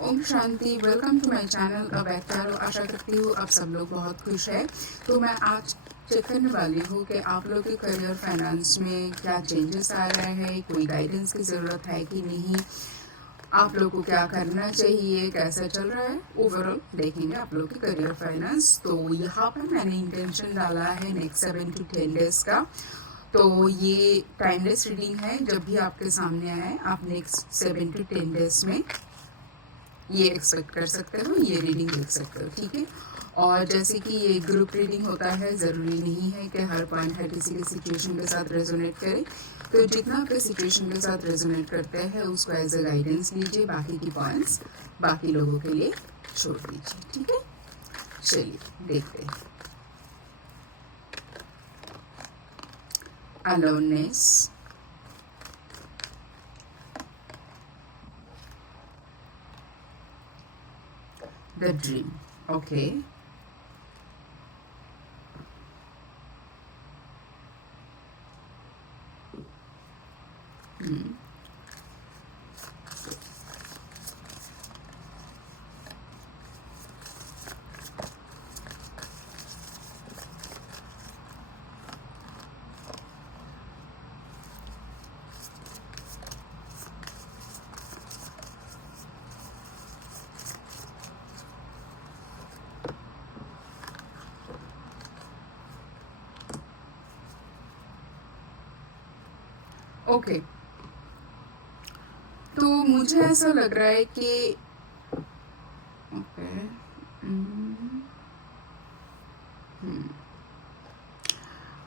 ओम शांति। Welcome to my channel का background. आशा करती हूँ आप सब लोग बहुत खुश है। तो मैं आज चेक करने वाली हूँ कि आप लोग के करियर फाइनेंस में क्या चेंजेस आ रहे हैं, कोई गाइडेंस की ज़रूरत है कि नहीं, आप लोग को क्या करना चाहिए, कैसा चल रहा है, ओवरऑल देखेंगे आप लोग के करियर फाइनेंस। तो यहाँ पर मैंने इंटेंशन डाला है नेक्स्ट 7 to 10 डेज का। तो ये टाइमलेस रीडिंग है, जब भी आपके सामने आए आप नेक्स्ट 7 to 10 डेज में ये एक्सपेक्ट कर सकते हो, ये रीडिंग देख सकते हो, ठीक है। और जैसे कि ये ग्रुप रीडिंग होता है, ज़रूरी नहीं है कि हर पॉइंट हर किसी के सिचुएशन के साथ रेजोनेट करे। तो जितना आपके सिचुएशन के साथ रेजोनेट करते हैं उसको एज अ गाइडेंस लीजिए, बाकी की पॉइंट्स बाकी लोगों के लिए छोड़ दीजिए, ठीक है। चलिए देखते हैं। Aloneness, the dream. Okay. Okay. तो मुझे ऐसा लग रहा है कि ओके,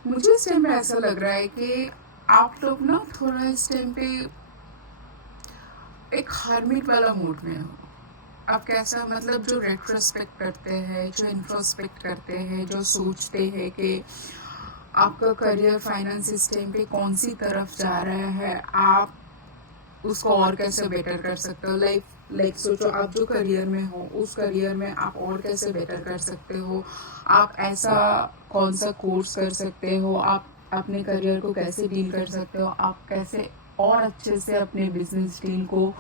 मुझे इस टाइम पे ऐसा लग रहा है कि आप लोग ना थोड़ा इस टाइम पे एक हार्मिट वाला मूड में हो। आप कैसा, मतलब जो रेट्रोस्पेक्ट करते हैं, जो इंट्रोस्पेक्ट करते हैं, जो सोचते हैं कि आपका करियर फाइनेंस इस टाइम पे कौन सी तरफ जा रहा है, आप उसको और कैसे बेटर कर सकते हो। लाइक सोचो, आप जो करियर में हो उस करियर में आप और कैसे बेटर कर सकते हो, आप ऐसा कौन सा कोर्स कर सकते हो, आप अपने करियर को कैसे डील कर सकते हो, आप कैसे और अच्छे से अपने बिजनेस डील को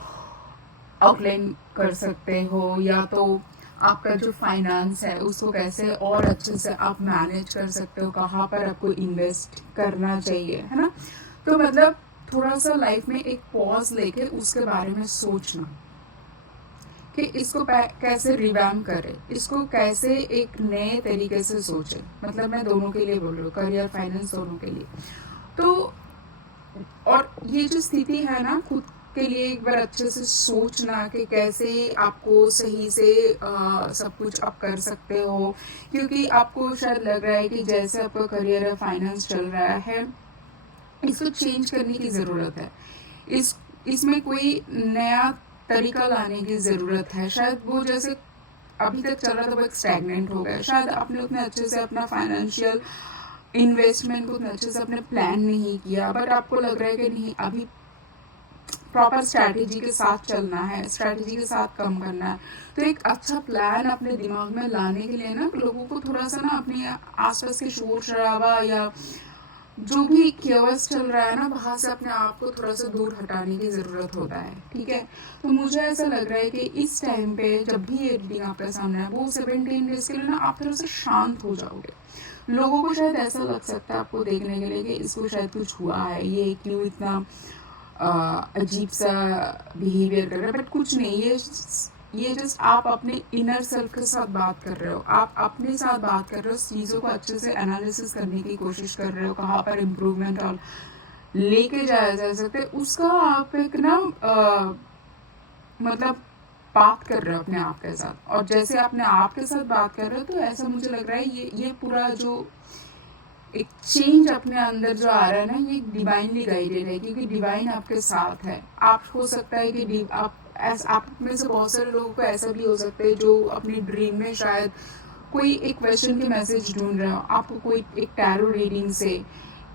आउटलाइन कर सकते हो, या तो आपका जो फाइनेंस है उसको कैसे और अच्छे से आप मैनेज कर सकते हो, कहाँ पर आपको इन्वेस्ट करना चाहिए, है ना। तो मतलब थोड़ा सा लाइफ में एक पॉज लेके उसके बारे में सोचना कि इसको कैसे रिवैम करें, इसको कैसे एक नए तरीके से सोचें। मतलब मैं दोनों के लिए बोल रही हूँ, करियर फाइनेंस दोनों के लिए। तो और ये जो स्थिति है ना, खुद के लिए एक बार अच्छे से सोचना कि कैसे आपको सही से सब कुछ आप कर सकते हो। क्योंकि आपको शायद लग रहा है कि जैसे आपका करियर फाइनेंस चल रहा है इसको चेंज करने की ज़रूरत है, इसमें कोई नया तरीका लाने की ज़रूरत है। शायद वो जैसे अभी तक चल रहा था वो एक स्टैगनेंट हो गया। शायद आपने उतने अच्छे से अपना फाइनेंशियल इन्वेस्टमेंट को उतने अच्छे से आपने प्लान नहीं किया, बट आपको लग रहा है कि नहीं, अभी प्रॉपर स्ट्रैटेजी के साथ चलना है, स्ट्रैटेजी के साथ काम करना है। तो एक अच्छा प्लान अपने दिमाग में लाने के लिए ना लोगों को थोड़ा सा ना अपने आसपास के शोर शराबा या जो भी केओस चल रहा है ना, वहाँ से अपने आप को थोड़ा सा दूर हटाने की ज़रूरत होता है, ठीक है। तो मुझे ऐसा लग रहा है कि इस टाइम पे जब भी ये रीडिंग आपके सामने है, वो 17 डेज के लिए ना आप थोड़ा सा शांत हो जाओगे। लोगों को शायद ऐसा लग सकता है आपको देखने के लिए कि इसको शायद कुछ हुआ है, ये क्यों इतना अजीब सा बिहेवियर कर रहा है, बट कुछ नहीं, ये जस्ट आप अपने इनर सेल्फ के साथ बात कर रहे हो, आप अपने साथ बात कर रहे हो, चीज़ों को अच्छे से एनालिसिस करने की कोशिश कर रहे हो, कहाँ पर इम्प्रूवमेंट और लेके जाया जा सकता है उसका आप एक ना मतलब बात कर रहे हो अपने आप के साथ। और जैसे अपने आप के साथ बात कर रहे हो तो ऐसा मुझे लग रहा है ये पूरा जो एक चेंज अपने अंदर जो आ रहा है ना, ये डिवाइनली गाइडेड है, क्योंकि डिवाइन आपके साथ है। आप हो सकता है कि आप में से बहुत सारे लोगों को ऐसा भी हो सकता है जो अपनी ड्रीम में शायद कोई एक क्वेश्चन की मैसेज ढूंढ रहे हो, आपको कोई एक टैरो रीडिंग से,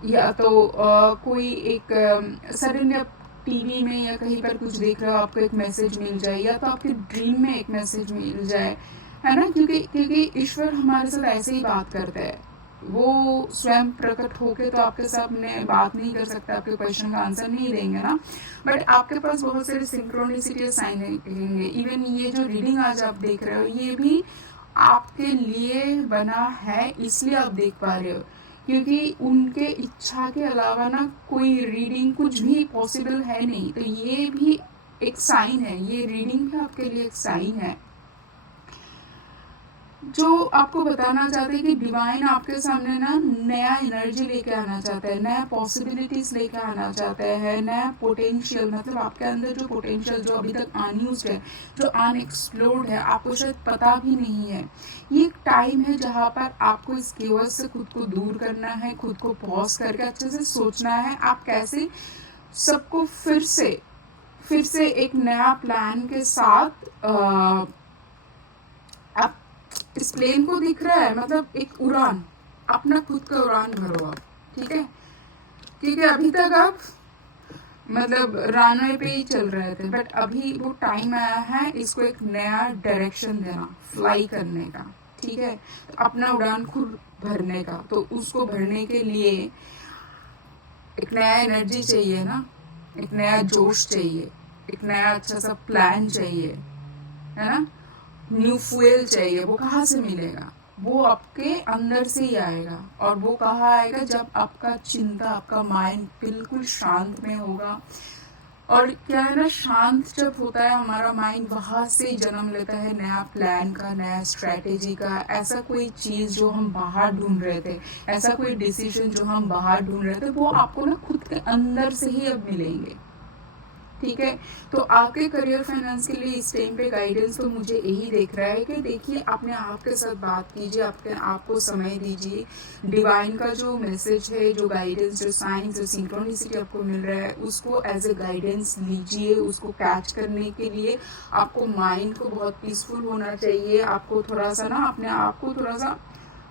या तो कोई एक सडन आप टीवी में या कहीं पर कुछ देख रहे हो, आपको एक मैसेज मिल जाए, या तो आपके ड्रीम में एक मैसेज मिल जाए, है ना। क्योंकि ईश्वर हमारे साथ ऐसे ही बात करता है। वो स्वयं प्रकट होके तो आपके सामने बात नहीं कर सकते, आपके क्वेश्चन का आंसर नहीं देंगे ना, बट आपके पास बहुत सारे सिंक्रोनिसिटी साइन रहेंगे। इवन ये जो रीडिंग आज आप देख रहे हो ये भी आपके लिए बना है, इसलिए आप देख पा रहे हो, क्योंकि उनके इच्छा के अलावा ना कोई रीडिंग कुछ भी पॉसिबल है नहीं। तो ये भी एक साइन है, ये रीडिंग भी आपके लिए एक साइन है जो आपको बताना चाहते हैं कि डिवाइन आपके सामने ना नया एनर्जी लेके आना चाहता है, नया पॉसिबिलिटीज लेके आना चाहता है, नया पोटेंशियल, मतलब आपके अंदर जो पोटेंशियल जो अभी तक अनयूज्ड है, जो अनएक्सप्लोर्ड है, आपको शायद पता भी नहीं है। ये एक टाइम है जहाँ पर आपको इस केवस से खुद को दूर करना है, खुद को पॉज करके अच्छे से सोचना है आप कैसे सबको फिर से एक नया प्लान के साथ आप इस प्लेन को दिख रहा है, मतलब एक उड़ान, अपना खुद का उड़ान भरो आप, ठीक है, क्योंकि अभी तक आप मतलब रनवे पे ही चल रहे थे, बट अभी वो टाइम आया है इसको एक नया डायरेक्शन देना, फ्लाई करने का, ठीक है, तो अपना उड़ान खुद भरने का। तो उसको भरने के लिए एक नया एनर्जी चाहिए ना, एक नया जोश चाहिए, एक नया अच्छा सा प्लान चाहिए, है ना, न्यू फ्यूल चाहिए। वो कहाँ से मिलेगा? वो आपके अंदर से ही आएगा। और वो कहाँ आएगा? जब आपका चिंता, आपका माइंड बिल्कुल शांत में होगा। और क्या है ना, शांत जब होता है हमारा माइंड, वहाँ से जन्म लेता है नया प्लान का, नया स्ट्रैटेजी का, ऐसा कोई चीज़ जो हम बाहर ढूंढ रहे थे, ऐसा कोई डिसीजन जो हम बाहर ढूंढ रहे थे, वो आपको ना खुद के अंदर से ही अब मिलेंगे, ठीक है। तो आपके करियर फाइनेंस के लिए इस टाइम पे गाइडेंस तो मुझे यही देख रहा है कि देखिए अपने आप के साथ बात कीजिए, अपने आप को समय दीजिए। डिवाइन का जो मैसेज है, जो गाइडेंस, जो साइंस, जो सिंक्रोनिसिटी आपको मिल रहा है, उसको एज ए गाइडेंस लीजिए। उसको कैच करने के लिए आपको माइंड को बहुत पीसफुल होना चाहिए। आपको थोड़ा सा ना अपने आप को थोड़ा सा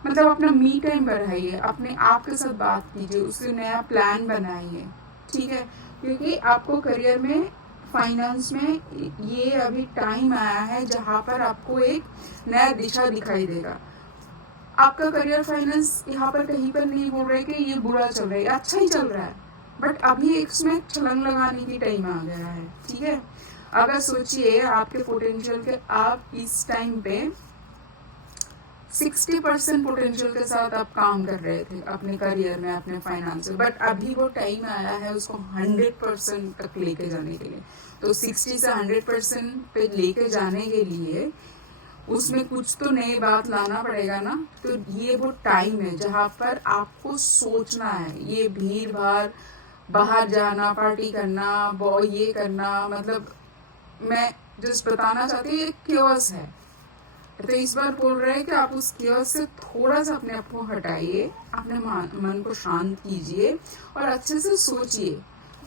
मतलब अपना मी टाइम बढ़ाइए, अपने आप के साथ बात कीजिए, उससे नया प्लान बनाइए, ठीक है। क्योंकि आपको करियर में, फाइनेंस में ये अभी टाइम आया है जहाँ पर आपको एक नया दिशा दिखाई देगा। आपका करियर फाइनेंस यहाँ पर कहीं पर नहीं बोल रहे कि ये बुरा चल रहा है, अच्छा ही चल रहा है, बट अभी इसमें छलांग लगाने की टाइम आ गया है, ठीक है। अगर सोचिए आपके पोटेंशियल के आप इस टाइम पे 60% पोटेंशियल के साथ आप काम कर रहे थे अपने करियर में, अपने फाइनेंस में, बट अभी वो टाइम आया है उसको 100% तक लेके जाने के लिए। तो 60 से 100% पे लेके जाने के लिए उसमें कुछ तो नई बात लाना पड़ेगा ना। तो ये वो टाइम है जहाँ पर आपको सोचना है। ये भीड़ भाड़, बाहर जाना, पार्टी करना, वो ये करना, मतलब मैं जस्ट बताना चाहती हूँ, ये क्योस है। तो इस बार बोल रहे हैं कि आप उस कियोस से थोड़ा सा अपने आप को हटाइए, अपने मन को शांत कीजिए और अच्छे से सोचिए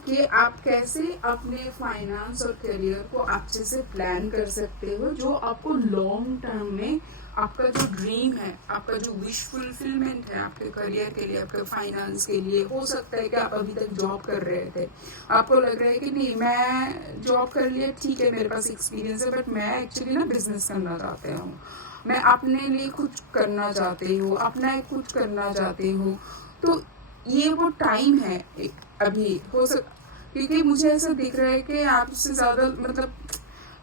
कि आप कैसे अपने फाइनेंस और करियर को अच्छे से प्लान कर सकते हो, जो आपको लॉन्ग टर्म में आपका जो ड्रीम है, आपका जो विश फुलफिलमेंट है आपके करियर के लिए, आपके फाइनेंस के लिए। हो सकता है कि आप अभी तक जॉब कर रहे थे, आपको लग रहा है कि नहीं मैं जॉब कर लिया, ठीक है, मेरे पास एक्सपीरियंस है, बट मैं एक्चुअली ना बिजनेस करना चाहते हूँ, मैं अपने लिए कुछ करना चाहती हूँ, अपना कुछ करना चाहती हूँ। तो ये वो टाइम है अभी, हो क्योंकि मुझे ऐसा दिख रहा है कि आपसे ज़्यादा, मतलब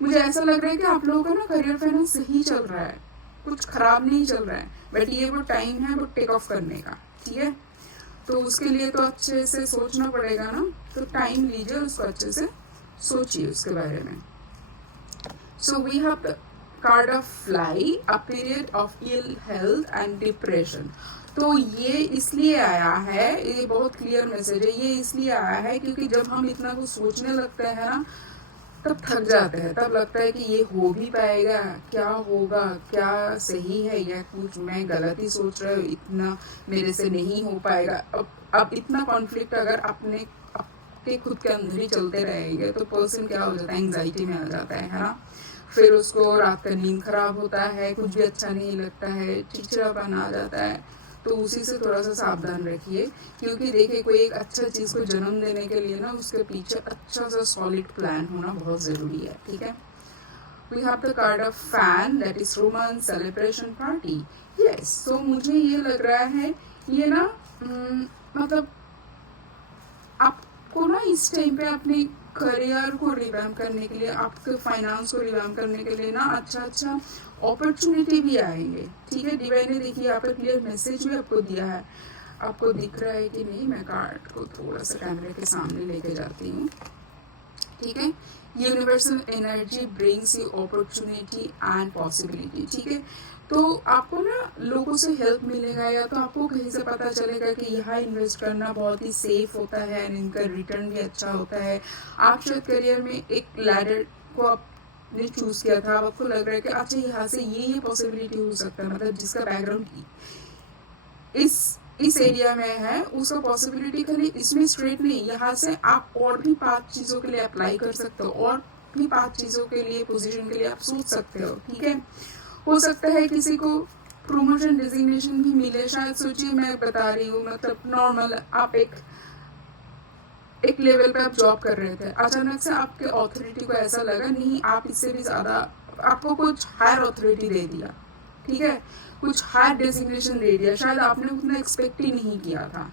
मुझे ऐसा लग रहा है कि आप लोगों का ना करियर फाइनेंस सही चल रहा है, कुछ खराब नहीं चल रहा है, बट ये वो टाइम है वो टेक ऑफ करने का, ठीक है। तो उसके लिए तो अच्छे से सोचना पड़ेगा ना, तो टाइम लीजिए, उसको अच्छे से सोचिए उसके बारे में। So we have the card of fly, a period of ill health and depression. तो ये इसलिए आया है, ये बहुत क्लियर मैसेज है, ये इसलिए आया है क्योंकि जब हम इतना कुछ सोचने लगते हैं ना, तब थक जाते हैं, तब लगता है कि ये हो भी पाएगा, क्या होगा, क्या सही है या कुछ मैं गलत ही सोच रहा हूँ, इतना मेरे से नहीं हो पाएगा। अब इतना कॉन्फ्लिक्ट अगर अपने आपके खुद के अंदर ही चलते रहेंगे तो पर्सन क्या हो जाता है, एंग्जाइटी में आ जाता है ना। फिर उसको रात का नींद खराब होता है, कुछ भी अच्छा नहीं लगता है, चिड़चिड़ापन आ जाता है। तो उसी से थोड़ा सा सावधान रखिए, क्योंकि देखिए कोई एक अच्छा चीज़ को जन्म देने के लिए ना उसके पीछे अच्छा सा सॉलिड प्लान होना बहुत ज़रूरी है, ठीक है। We have the card of fan, that is romance, celebration, party. Yes, so मुझे ये लग रहा है ये ना मतलब आपको ना इस टाइम पे अपने करियर को रिवैम्प करने के लिए, आपके फाइनेंस को रिवैम्प करने के लिए ना अच्छा अपॉर्चुनिटी भी आएंगे, ठीक है। डिवाइन ने देखिए यहाँ पर क्लियर मैसेज भी आपको दिया है। आपको दिख रहा है कि नहीं, मैं कार्ड को थोड़ा सा कैमरे के सामने लेके जाती हूँ, ठीक है। Universal energy brings you opportunity and possibility, ठीक है। तो आपको ना लोगों से हेल्प मिलेगा, या तो आपको कहीं से पता चलेगा कि यहाँ इन्वेस्ट करना बहुत ही सेफ होता है एंड इनका रिटर्न भी अच्छा होता है। आप शायद करियर में एक लैडर को आपने चूज किया था, अब आपको लग रहा है कि अच्छा यहाँ से ये पॉसिबिलिटी हो सकता है, मतलब जिसका बैकग्राउंड इस एरिया में है उसका पॉसिबिलिटी खाली इसमें स्ट्रेट नहीं, यहाँ से आप और भी 5 चीज़ों के लिए अप्लाई कर सकते हो, और भी 5 चीज़ों के लिए पोजीशन के लिए आप सोच सकते हो, ठीक है। हो सकता है किसी को प्रमोशन डिजिग्नेशन भी मिले, शायद सोचिए मैं बता रही हूँ, मतलब नॉर्मल आप एक लेवल पे आप जॉब कर रहे थे, अचानक से आपके अथॉरिटी को ऐसा लगा नहीं आप इससे भी ज़्यादा, आपको कुछ हायर अथॉरिटी दे दिया, ठीक है, कुछ हायर डेजिग्नेशन दे दिया, शायद आपने उतना एक्सपेक्ट ही नहीं किया था,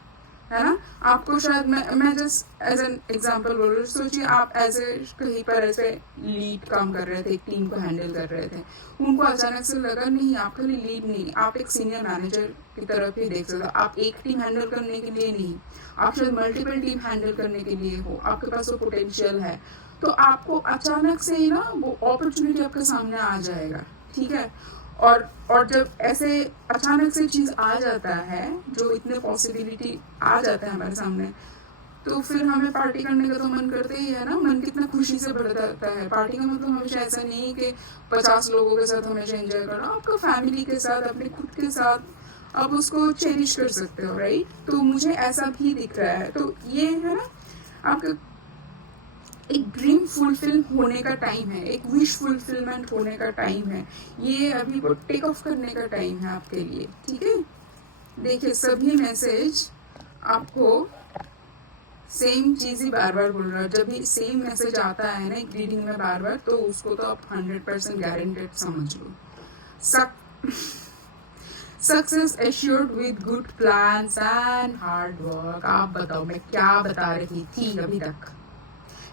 है ना। आपको शायद मैं जस्ट एज एन एग्जांपल बोल रही हूँ, सोचिए आप एज ए कहीं पर ऐसे लीड काम कर रहे थे, एक टीम को हैंडल कर रहे थे, उनको अचानक से लगा नहीं आप खाली लीड नहीं, आप एक सीनियर मैनेजर की तरफ ही देख सकते हो, आप एक टीम हैंडल करने के लिए नहीं, आप शायद मल्टीपल टीम हैंडल करने के लिए हो, आपके पास वो पोटेंशियल है, तो आपको अचानक से ही ना वो अपॉर्चुनिटी आपके सामने आ जाएगा, ठीक है। और जब ऐसे अचानक से चीज़ आ जाता है, जो इतने पॉसिबिलिटी आ जाता है हमारे सामने, तो फिर हमें पार्टी करने का तो मन करता ही है ना, मन कितना खुशी से भर जाता है। पार्टी का मतलब हमेशा ऐसा नहीं कि 50 लोगों के साथ हमेशा एंजॉय करना, आपका फैमिली के साथ, अपने खुद के साथ आप उसको चेरिश कर सकते हो, राइट। तो मुझे ऐसा भी दिख रहा है, तो ये है ना आपका एक ड्रीम फुलफिल होने का टाइम है, एक विश फुलफिलमेंट होने का टाइम है, ये अभी वो टेक ऑफ करने का टाइम है आपके लिए, ठीक है। देखिए सभी मैसेज आपको सेम चीज़ ही बार बार बोल रहा है, जब भी सेम मैसेज आता है ना एक रीडिंग में बार बार, तो उसको तो आप 100% गारंटेड समझ लो। Success assured with good plans and hard work. आप बताओ मैं क्या बता रही थी अभी तक,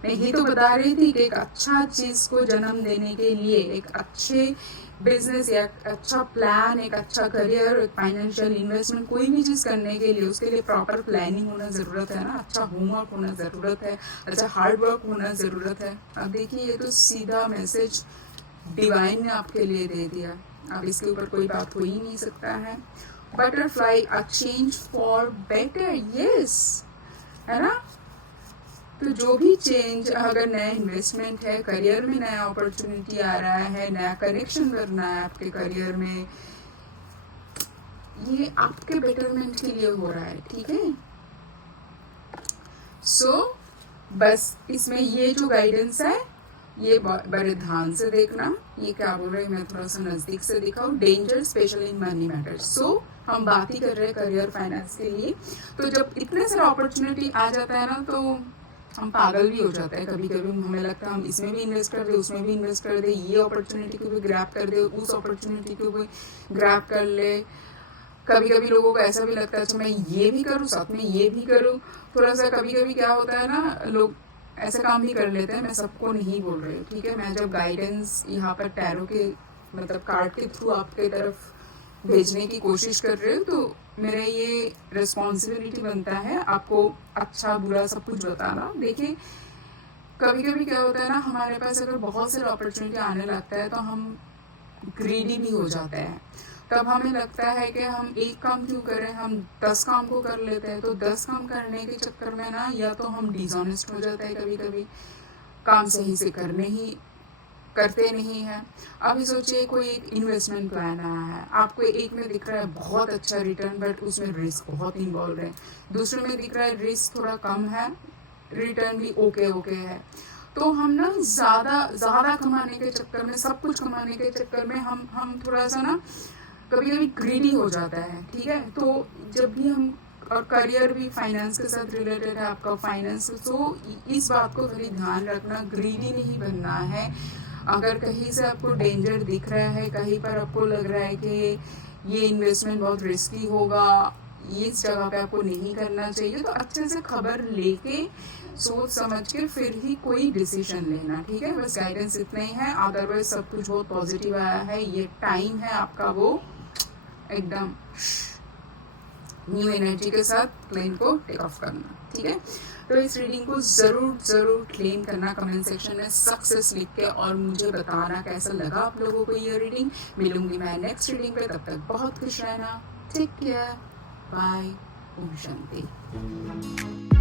मैं ये तो बता रही थी कि एक अच्छा चीज़ को जन्म देने के लिए, एक अच्छे बिजनेस या अच्छा प्लान, एक अच्छा करियर, एक फाइनेंशियल इन्वेस्टमेंट, कोई भी चीज़ करने के लिए उसके लिए प्रॉपर प्लानिंग होना ज़रूरत है ना, अच्छा होमवर्क होना ज़रूरत है, अच्छा हार्ड वर्क होना ज़रूरत है। अब देखिए ये तो सीधा मैसेज डिवाइन ने आपके लिए दे दिया, अब इसके ऊपर कोई बात हो ही नहीं सकता है। Butterfly a change for better, yes, है ना। तो जो भी चेंज, अगर नया इन्वेस्टमेंट है, करियर में नया अपॉर्चुनिटी आ रहा है, नया कनेक्शन करना है आपके करियर में, ये आपके बेटरमेंट के लिए हो रहा है, ठीक है। सो बस इसमें ये जो गाइडेंस है ये बड़े ध्यान से देखना, ये क्या बोल रहे हैं मैं थोड़ा सा नजदीक से दिखाऊं। Danger specially in money matters. So हम बात ही कर रहे हैं करियर फाइनेंस के लिए, तो जब इतने सारे अपॉर्चुनिटी आ जाता है ना, तो हम पागल भी हो जाते हैं कभी कभी, हमें लगता है हम इसमें भी इन्वेस्ट कर दे, उसमें भी इन्वेस्ट कर दे, ये अपॉर्चुनिटी को भी ग्रैब कर दे, उस अपॉर्चुनिटी को भी ग्रैब कर ले। कभी कभी लोगों को ऐसा भी लगता है अच्छा मैं ये भी करूँ साथ में ये भी करूँ। थोड़ा सा कभी कभी क्या होता है ना, लोग ऐसे काम भी कर लेते हैं, मैं सबको नहीं बोल रही हूँ, ठीक है। मैं जब गाइडेंस यहाँ पर टैरो के मतलब कार्ड के थ्रू आपके तरफ भेजने की कोशिश कर रहे हो, तो मेरा ये रिस्पॉन्सिबिलिटी बनता है आपको अच्छा बुरा सब कुछ बताना। देखिए कभी कभी क्या होता है ना, हमारे पास अगर बहुत सारे अपॉर्चुनिटी आने लगता है तो हम ग्रीडी भी हो जाते हैं, तब हमें लगता है कि हम एक काम क्यों करें, हम 10 काम को कर लेते हैं। तो 10 काम करने के चक्कर में ना, या तो हम डिसऑनेस्ट हो जाते हैं, कभी कभी काम सही से करते नहीं है। अभी सोचिए कोई एक इन्वेस्टमेंट प्लान आया है, आपको एक में दिख रहा है बहुत अच्छा रिटर्न, बट उसमें रिस्क बहुत इन्वॉल्व है। दूसरे में दिख रहा है रिस्क थोड़ा कम है, रिटर्न भी ओके है। तो हम ना ज़्यादा कमाने के चक्कर में, सब कुछ कमाने के चक्कर में हम थोड़ा सा ना कभी कभी ग्रीडी हो जाता है, ठीक है। तो जब भी हम, और करियर भी फाइनेंस के साथ रिलेटेड है आपका फाइनेंस, तो इस बात को खाली ध्यान रखना, ग्रीडी नहीं बनना है। अगर कहीं से आपको डेंजर दिख रहा है, कहीं पर आपको लग रहा है कि ये इन्वेस्टमेंट बहुत रिस्की होगा, ये इस जगह पे आपको नहीं करना चाहिए, तो अच्छे से खबर लेके सोच समझ के फिर ही कोई डिसीजन लेना, ठीक है। बस गाइडेंस इतना ही है, अदरवाइज सब कुछ बहुत पॉजिटिव आया है। ये टाइम है आपका वो एकदम न्यू एनर्जी के साथ क्लेम को टेक ऑफ करना, ठीक है। तो इस रीडिंग को ज़रूर क्लेम करना, कमेंट सेक्शन में सक्सेस लिख के, और मुझे बताना कैसा लगा आप लोगों को ये रीडिंग। मिलूंगी मैं नेक्स्ट रीडिंग पे, तब तक बहुत खुश रहना, take care, bye, Om Shanti.